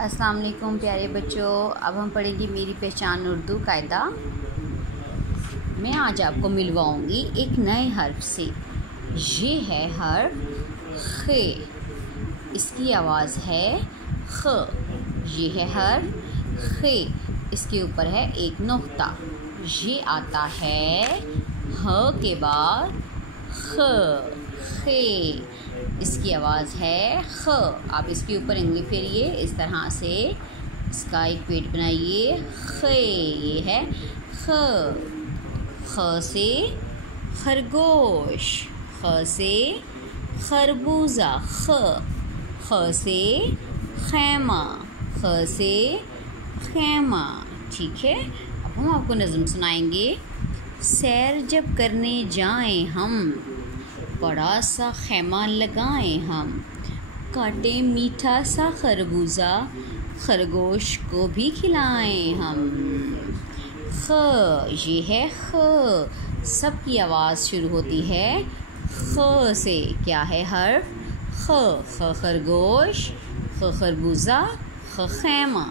अस्सलाम वालेकुम प्यारे बच्चों। अब हम पढ़ेंगे मेरी पहचान उर्दू कायदा। मैं आज आपको मिलवाऊंगी एक नए हर्फ से। ये है हर्फ खे, इसकी आवाज़ है ख। ये है हर्फ खे, इसके ऊपर है एक नुक्ता। ये आता है ह के बाद ख, खे, इसकी आवाज़ है ख। आप इसके ऊपर उंगली फेरिए, इस तरह से इसका एक पेट बनाइए। खे, ये है ख। ख से खरगोश, ख से खरबूजा, ख से खैमा, ख से खैमा। ठीक है, अब हम आपको नज़म सुनाएंगे। सैर जब करने जाएं हम, बड़ा सा खैमा लगाएं हम, काटे मीठा सा खरबूजा, खरगोश को भी खिलाएं हम। ख, ये है ख। सबकी आवाज़ शुरू होती है ख से। क्या है हर्फ ख? ख खरगोश, ख खरबूजा, ख खैमा।